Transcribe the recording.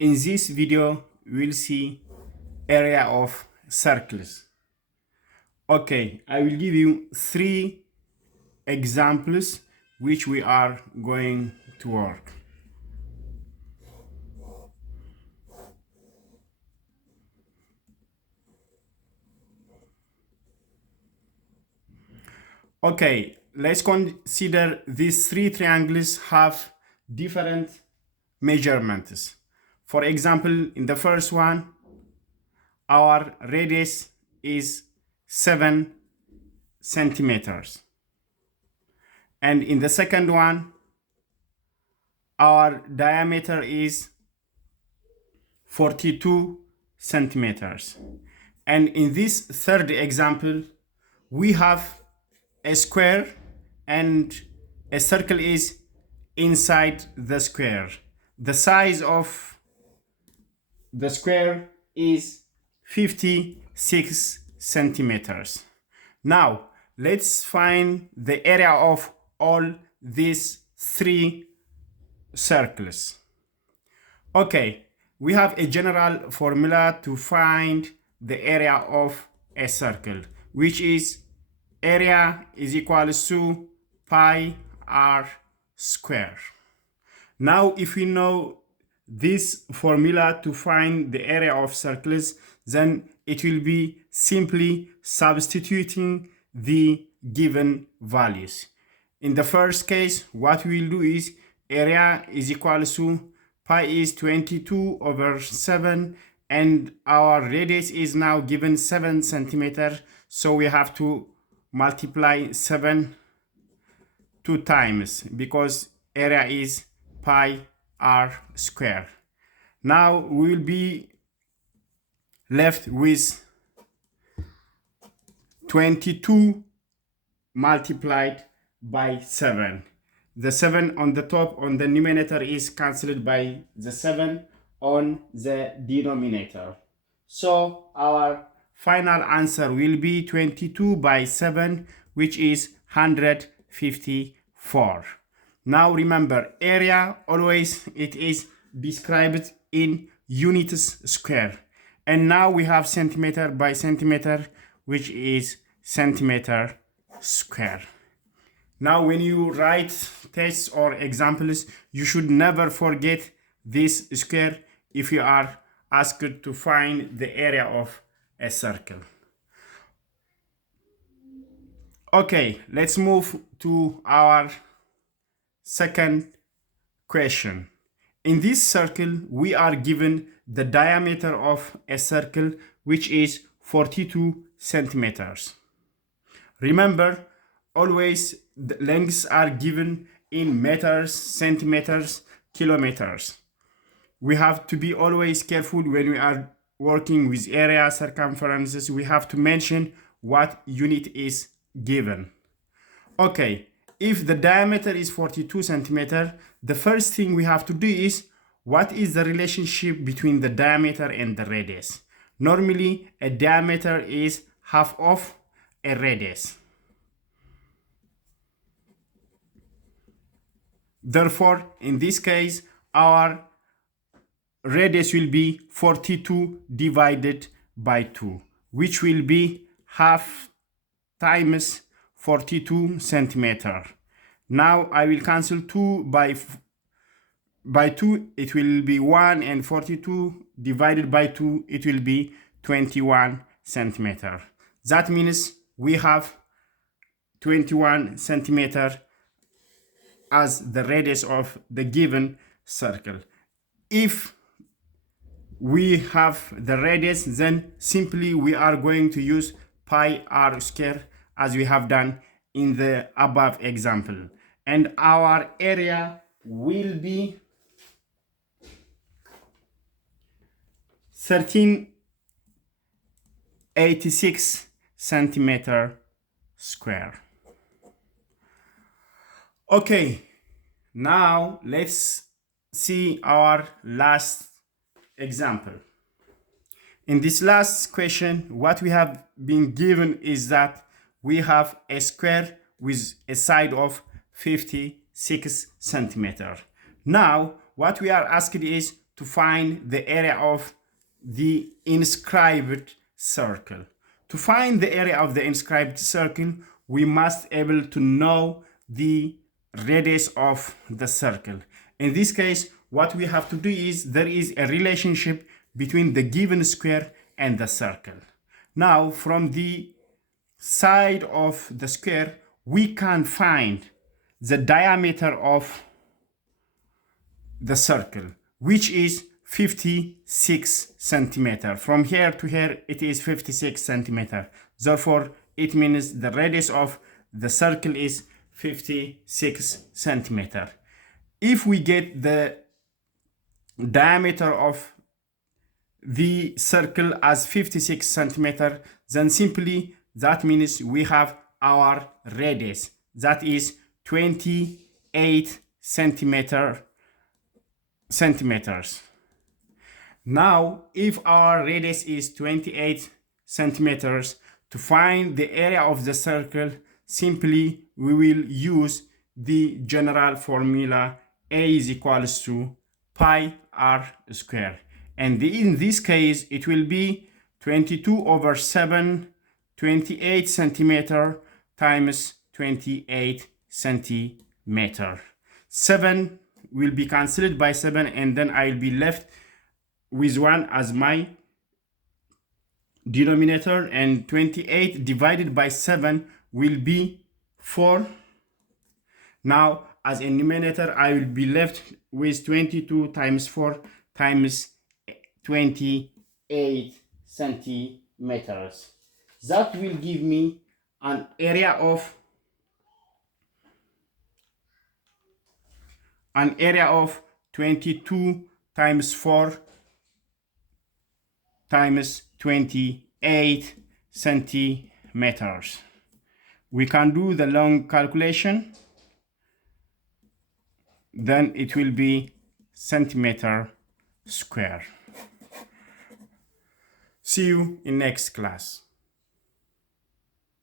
In this video, we'll see area of circles. Okay, I will give you 3 examples which we are going to work. Okay, let's consider these 3 triangles have different measurements. For example, in the first one, our radius is 7 centimeters. And in the second one, our diameter is 42 centimeters. And in this third example, we have a square and a circle is inside the square. The size of the square is 56 centimeters. Now, let's find the area of all these 3 circles. Okay, we have a general formula to find the area of a circle, which is area is equals to pi r square. Now, if we know this formula to find the area of circles, then it will be simply substituting the given values. In the first case, what we will do is area is equals to pi is 22 over 7 and our radius is now given 7 centimeters, so we have to multiply 7 2 times because area is pi r square. Now we will be left with 22 multiplied by 7. The 7 on the top on the numerator is cancelled by the 7 on the denominator. So our final answer will be 22 by 7, which is 154. Now remember, area always it is described in units square. And now we have centimeter by centimeter, which is centimeter square. Now when you write tests or examples, you should never forget this square if you are asked to find the area of a circle. Okay, let's move to our second question. In this circle, we are given the diameter of a circle, which is 42 centimeters. Remember, always the lengths are given in meters, centimeters, kilometers. We have to be always careful when we are working with area, circumferences. We have to mention what unit is given. Okay, if the diameter is 42 centimeters, the first thing we have to do is what is the relationship between the diameter and the radius? Normally, a diameter is half of a radius. Therefore, in this case, our radius will be 42 divided by 2, which will be half times 42 centimeter. Now I will cancel 2 by 2, it will be 1, and 42 divided by 2, it will be 21 centimeter. That means we have 21 centimeter as the radius of the given circle. If we have the radius, then simply we are going to use pi r square as we have done in the above example. And our area will be 1386 centimeter square. Okay, now let's see our last example. In this last question, what we have been given is that we have a square with a side of 56 centimeters. Now, what we are asked is to find the area of the inscribed circle. To find the area of the inscribed circle, we must able to know the radius of the circle. In this case, what we have to do is there is a relationship between the given square and the circle. Now, from the side of the square, we can find the diameter of the circle, which is 56 centimeter. From here to here, it is 56 centimeter. Therefore, it means the radius of the circle is 56 centimeter. If we get the diameter of the circle as 56 centimeter, then simply that means we have our radius, that is 28 centimeters. Now, if our radius is 28 centimeters, to find the area of the circle, simply we will use the general formula A is equals to pi r square. And in this case, it will be 22/7, 28 centimeter times 28 centimeter. 7 will be cancelled by 7, and then I will be left with 1 as my denominator, and 28 divided by 7 will be 4. Now, as a numerator, I will be left with 22 times 4 times 28 centimeters. That will give me an area of 22 times 4 times 28 centimeters. We can do the long calculation. Then it will be centimeter square. See you in next class.